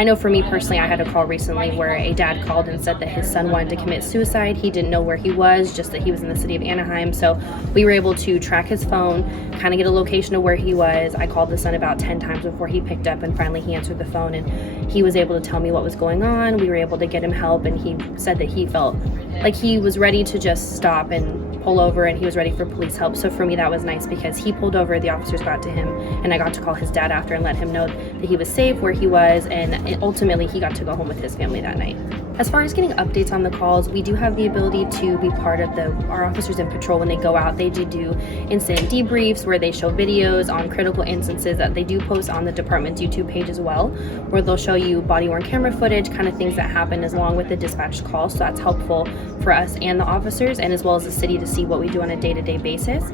I know for me personally, I had a call recently where a dad called and said that his son wanted to commit suicide. He didn't know where he was, just that he was in the city of Anaheim. So we were able to track his phone, kind of get a location of where he was. I called the son about 10 times before he picked up, and finally he answered the phone and he was able to tell me what was going on. We were able to get him help, and he said that he felt like he was ready to just stop and pull over, and he was ready for police help. So for me, that was nice because he pulled over, the officers got to him, and I got to call his dad after and let him know that he was safe where he was, and ultimately he got to go home with his family that night. As far as getting updates on the calls, we do have the ability to be part of our officers in patrol. When they go out, they do incident debriefs where they show videos on critical instances that they do post on the department's YouTube page as well, where they'll show you body-worn camera footage, kind of things that happen along with the dispatch call. So that's helpful for us and the officers, and as well as the city, to see what we do on a day-to-day basis.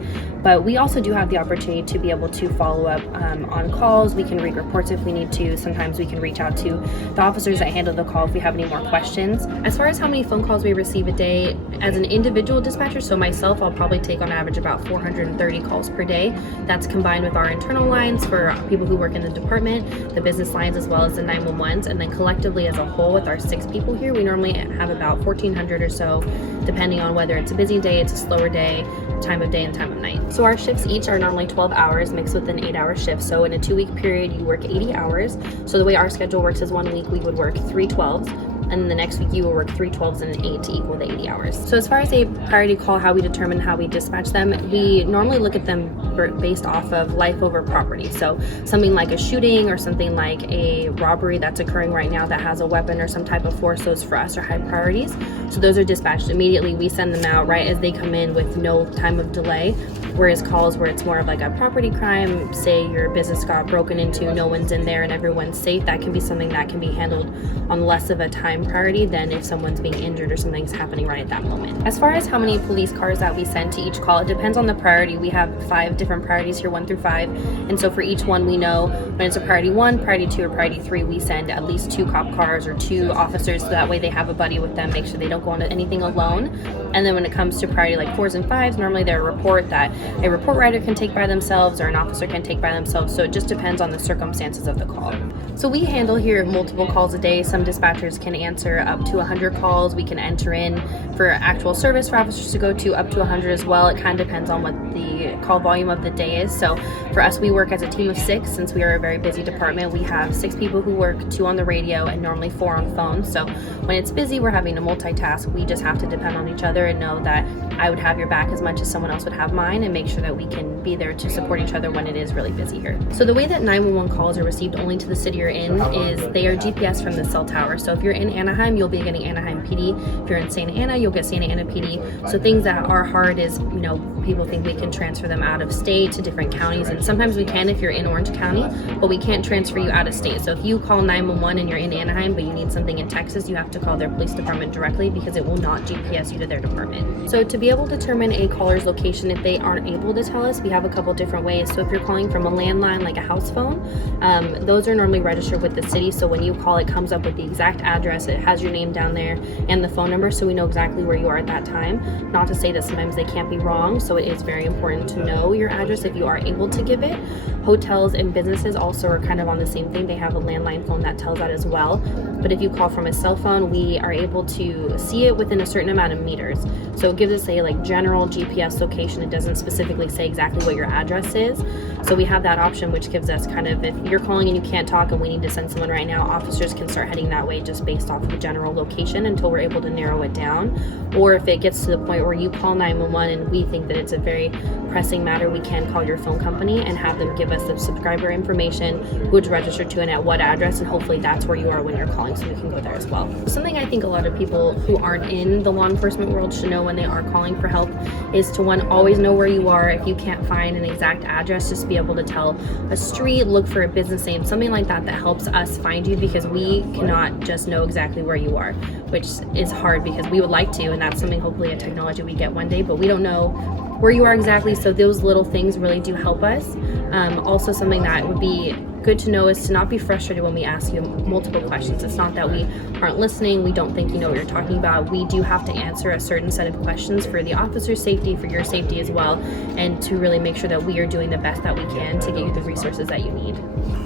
But we also do have the opportunity to be able to follow up on calls. We can read reports if we need to. Sometimes we can reach out to the officers that handle the call if we have any more questions. As far as how many phone calls we receive a day, as an individual dispatcher, so myself, I'll probably take on average about 430 calls per day. That's combined with our internal lines for people who work in the department, the business lines, as well as the 911s, and then collectively as a whole with our 6 people here, we normally have about 1,400 or so, depending on whether it's a busy day, it's a slower day, time of day, and time of night. So our shifts each are normally 12 hours mixed with an 8-hour shift. So in a 2-week period, you work 80 hours. So the way our schedule works is 1 week we would work 3 12s, and then the next week you will work 3 12s and an 8 to equal the 80 hours. So as far as a priority call, how we determine how we dispatch them, we normally look at them based off of life over property. So something like a shooting or something like a robbery that's occurring right now that has a weapon or some type of force, those for us are high priorities. So those are dispatched immediately. We send them out right as they come in with no time of delay. Whereas calls where it's more of like a property crime, say your business got broken into, no one's in there and everyone's safe, that can be something that can be handled on less of a time priority than if someone's being injured or something's happening right at that moment. As far as how many police cars that we send to each call, it depends on the priority. We have 5 different priorities here, 1 through 5. And so for each one, we know when it's a priority 1, priority 2, or priority 3, we send at least 2 cop cars or 2 officers, so that way they have a buddy with them, make sure they don't go into anything alone. And then when it comes to priority like 4s and 5s, normally they're a report that a report writer can take by themselves or an officer can take by themselves. So it just depends on the circumstances of the call. So we handle here multiple calls a day. Some dispatchers can answer up to 100 calls. We can enter in for actual service for officers to go to up to 100 as well. It kind of depends on what the call volume of the day is. So for us, we work as a team of 6. Since we are a very busy department, we have 6 people who work, 2 on the radio and normally 4 on phone. So when it's busy, we're having to multitask. We just have to depend on each other and know that I would have your back as much as someone else would have mine, and make sure that we can be there to support each other when it is really busy here. So the way that 911 calls are received only to the city you're in is they are GPS from the cell tower. So if you're in Anaheim, you'll be getting Anaheim PD. If you're in Santa Ana, you'll get Santa Ana PD. So things that are hard is, people think we can transfer them out of state to different counties, and sometimes we can if you're in Orange County, but we can't transfer you out of state. So if you call 911 and you're in Anaheim, but you need something in Texas, you have to call their police department directly because it will not GPS you to their department. So to be able to determine a caller's location, if they aren't able to tell us, we have a couple different ways. So if you're calling from a landline, like a house phone, those are normally registered with the city. So when you call, it comes up with the exact address. It has your name down there and the phone number, so we know exactly where you are at that time. Not to say that sometimes they can't be wrong, so it is very important to know your address if you are able to give it. Hotels and businesses also are kind of on the same thing. They have a landline phone that tells that as well. But if you call from a cell phone, we are able to see it within a certain amount of meters. So it gives us a general GPS location. It doesn't specifically say exactly what your address is. So we have that option, which gives us kind of, if you're calling and you can't talk and we need to send someone right now, officers can start heading that way just based off of the general location until we're able to narrow it down. Or if it gets to the point where you call 911 and we think that it's a very pressing matter, we can call your phone company and have them give us the subscriber information, who it's registered to and at what address, and hopefully that's where you are when you're calling, so we can go there as well. Something I think a lot of people who aren't in the law enforcement world should know when they are calling for help is to, one, always know where you are. If you can't find an exact address, just be able to tell a street, look for a business name, something like that helps us find you, because we cannot just know exactly where you are, which is hard because we would like to, and that's something, hopefully a technology we get one day, but we don't know where you are exactly. So those little things really do help us. Also, something that would be good to know is to not be frustrated when we ask you multiple questions. It's not that we aren't listening, we don't think you know what you're talking about. We do have to answer a certain set of questions for the officer's safety, for your safety as well, and to really make sure that we are doing the best that we can to get you the resources that you need.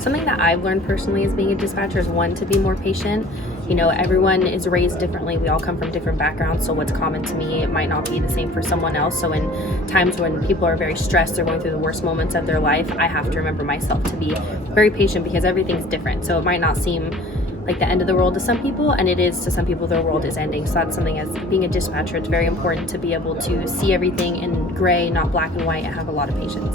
Something that I've learned personally as being a dispatcher is, one, to be more patient. You know, everyone is raised differently. We all come from different backgrounds, so what's common to me, it might not be the same for someone else. So in times when people are very stressed, they're going through the worst moments of their life, I have to remember myself to be very patient because everything's different. So it might not seem like the end of the world to some people, and it is to some people. Their world is ending. So that's something, as being a dispatcher, it's very important to be able to see everything in gray, not black and white, and have a lot of patience.